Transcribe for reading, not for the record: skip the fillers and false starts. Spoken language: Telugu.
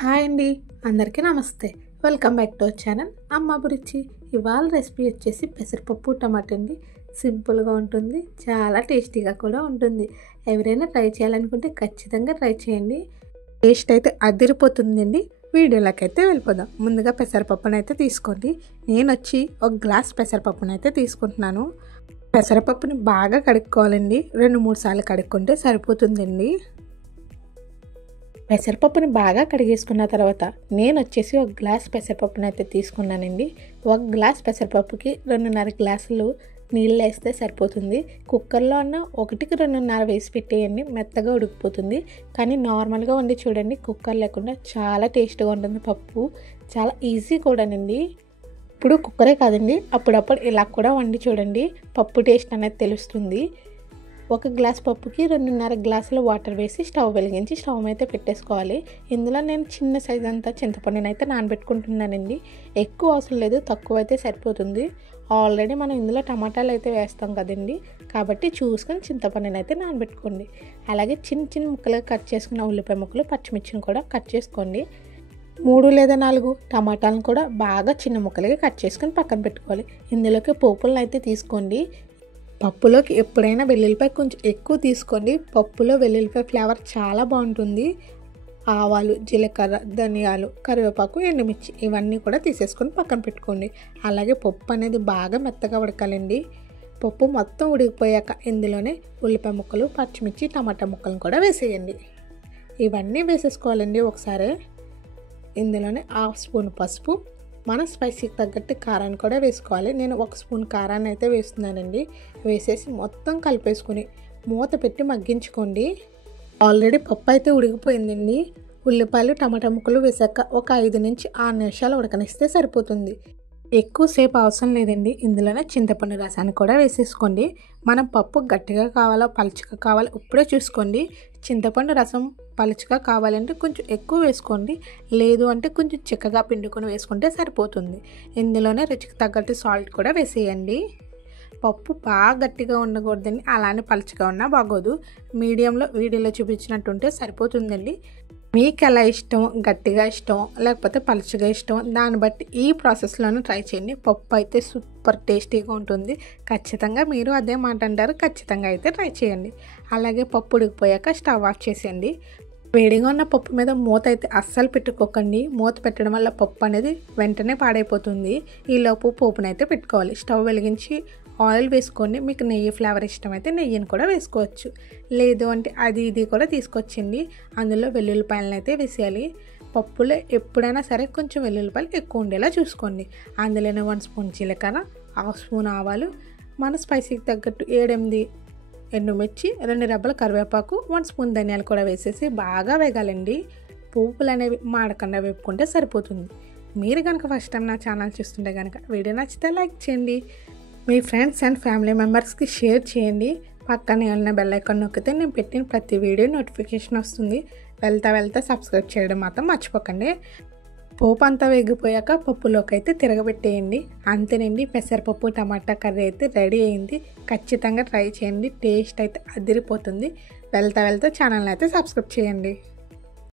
హాయ్ అండి, అందరికీ నమస్తే. Welcome back to our channel అమ్మ అభిరుచి. ఇవాళ రెసిపీ వచ్చేసి పెసరపప్పు టమాటా అండి. సింపుల్గా ఉంటుంది, చాలా టేస్టీగా కూడా ఉంటుంది. ఎవరైనా ట్రై చేయాలనుకుంటే ఖచ్చితంగా ట్రై చేయండి. టేస్ట్ అయితే అదిరిపోతుందండి. వీడియోలోకి అయితే వెళ్ళిపోదాం. ముందుగా పెసరపప్పును అయితే తీసుకోండి. నేను వచ్చి ఒక గ్లాస్ పెసరపప్పును అయితే తీసుకుంటున్నాను. పెసరపప్పుని బాగా కడుక్కోవాలండి. 2-3 సార్లు కడుక్కుంటే సరిపోతుందండి. పెసరపప్పుని బాగా కడిగేసుకున్న తర్వాత నేను వచ్చేసి ఒక గ్లాస్ పెసరపప్పుని అయితే తీసుకున్నానండి. ఒక గ్లాస్ పెసరపప్పుకి 2.5 గ్లాసులు నీళ్ళు వేస్తే సరిపోతుంది. కుక్కర్లో అన్న 1కి 2.5 వేసి పెట్టేయండి, మెత్తగా ఉడికిపోతుంది. కానీ నార్మల్గా వండి చూడండి, కుక్కర్ లేకుండా చాలా టేస్ట్గా ఉంటుంది. పప్పు చాలా ఈజీ కూడానండి. ఇప్పుడు కుక్కరే కాదండి, అప్పుడప్పుడు ఇలా కూడా వండి చూడండి, పప్పు టేస్ట్ అనేది తెలుస్తుంది. ఒక గ్లాస్ పప్పుకి 2.5 గ్లాసుల వాటర్ వేసి స్టవ్ వెలిగించి స్టవ్ అయితే పెట్టేసుకోవాలి. ఇందులో నేను చిన్న సైజ్ అంతా చింతపండుని అయితే నానబెట్టుకుంటున్నానండి. ఎక్కువ అవసరం లేదు, తక్కువ అయితే సరిపోతుంది. ఆల్రెడీ మనం ఇందులో టమాటాలు అయితే వేస్తాం కదండి, కాబట్టి చూసుకొని చింతపండుని అయితే నానబెట్టుకోండి. అలాగే చిన్న చిన్న ముక్కలుగా కట్ చేసుకున్న ఉల్లిపాయ ముక్కలు, పచ్చిమిర్చిని కూడా కట్ చేసుకోండి. 3 లేదా 4 టమాటాలను కూడా బాగా చిన్న ముక్కలుగా కట్ చేసుకొని పక్కన పెట్టుకోవాలి. ఇందులోకి పోపులను అయితే తీసుకోండి. పప్పులోకి ఎప్పుడైనా వెల్లుల్లిపాయ కొంచెం ఎక్కువ తీసుకోండి. పప్పులో వెల్లుల్లిపాయ ఫ్లేవర్ చాలా బాగుంటుంది. ఆవాలు, జీలకర్ర, ధనియాలు, కరివేపాకు, ఎండుమిర్చి ఇవన్నీ కూడా తీసేసుకొని పక్కన పెట్టుకోండి. అలాగే పప్పు అనేది బాగా మెత్తగా ఉడకాలండి. పప్పు మొత్తం ఉడికిపోయాక ఇందులోనే ఉల్లిపాయ ముక్కలు, పచ్చిమిర్చి, టమాటా ముక్కలను కూడా వేసేయండి. ఇవన్నీ వేసేసుకోవాలండి ఒకసారి. ఇందులోనే 1/2 స్పూన్ పసుపు, మన స్పైసీకి తగ్గట్టు కారాన్ని కూడా వేసుకోవాలి. నేను 1 స్పూన్ కారాన్ని అయితే వేస్తున్నానండి. వేసేసి మొత్తం కలిపేసుకుని మూత పెట్టి మగ్గించుకోండి. ఆల్రెడీ పప్పు అయితే ఉడికిపోయిందండి. ఉల్లిపాయలు, టమాటా ముక్కలు వేసాక ఒక 5 నుంచి 6 నిమిషాలు ఉడకనిస్తే సరిపోతుంది. ఎక్కువసేపు అవసరం లేదండి. ఇందులోనే చింతపండు రసాన్ని కూడా వేసేసుకోండి. మనం పప్పు గట్టిగా కావాలా, పలుచగా కావాలా ఇప్పుడే చూసుకోండి. చింతపండు రసం పలుచగా కావాలంటే కొంచెం ఎక్కువ వేసుకోండి, లేదు అంటే కొంచెం చిక్కగా పిండుకొని వేసుకుంటే సరిపోతుంది. ఇందులోనే రుచికి తగ్గట్టు సాల్ట్ కూడా వేసేయండి. పప్పు బాగా గట్టిగా ఉండకూడదండి, అలానే పలుచగా ఉన్నా బాగోదు. మీడియంలో వీడియోలో చూపించినట్టు ఉంటే సరిపోతుందండి. మీకు ఎలా ఇష్టం, గట్టిగా ఇష్టం లేకపోతే పలుచగా ఇష్టం, దాన్ని బట్టి ఈ ప్రాసెస్లోనే ట్రై చేయండి. పప్పు అయితే సూపర్ టేస్టీగా ఉంటుంది. ఖచ్చితంగా మీరు అదే మాట అంటారు. ఖచ్చితంగా అయితే ట్రై చేయండి. అలాగే పప్పు ఉడికిపోయాక స్టవ్ ఆఫ్ చేసేయండి. వేడిగా ఉన్న పప్పు మీద మూత అయితే అస్సలు పెట్టుకోకండి. మూత పెట్టడం వల్ల పప్పు అనేది వెంటనే పాడైపోతుంది. ఈలోపు పోపునైతే పెట్టుకోవాలి. స్టవ్ వెలిగించి ఆయిల్ వేసుకోండి. మీకు నెయ్యి ఫ్లేవర్ ఇష్టమైతే నెయ్యిని కూడా వేసుకోవచ్చు, లేదు అంటే అది ఇది కూడా తీసుకొచ్చింది. అందులో వెల్లుల్లిపాయలను అయితే వేసేయాలి. పప్పులో ఎప్పుడైనా సరే కొంచెం వెల్లుల్లిపాయలు ఎక్కువ ఉండేలా చూసుకోండి. అందులోనే 1 స్పూన్ జీలకర్ర, 1/2 స్పూన్ ఆవాలు, మన స్పైసీకి తగ్గట్టు 7-8 ఎండుమిర్చి, 2 రెబ్బల కరివేపాకు, 1 స్పూన్ ధనియాలు కూడా వేసేసి బాగా వేగాలండి. పువ్వులు అనేవి మాడకుండా వేపుకుంటే సరిపోతుంది. మీరు కనుక ఫస్ట్ టైం నా ఛానల్ చూస్తుంటే కనుక వీడియో నచ్చితే లైక్ చేయండి. మీ ఫ్రెండ్స్ అండ్ ఫ్యామిలీ మెంబర్స్కి షేర్ చేయండి. పక్కనే ఉన్న బెల్ ఐకాన్ నొక్కితే నేను పెట్టిన ప్రతి వీడియో నోటిఫికేషన్ వస్తుంది. వెళ్తా సబ్స్క్రైబ్ చేయడం మాత్రం మర్చిపోకండి. పోపు అంతా వేగిపోయాక పప్పులోకి అయితే తిరగబెట్టేయండి. అంతేనండి, పెసరపప్పు టమాటా కర్రీ అయితే రెడీ అయింది. ఖచ్చితంగా ట్రై చేయండి, టేస్ట్ అయితే అదిరిపోతుంది. వెళ్తా ఛానల్ని అయితే సబ్స్క్రైబ్ చేయండి.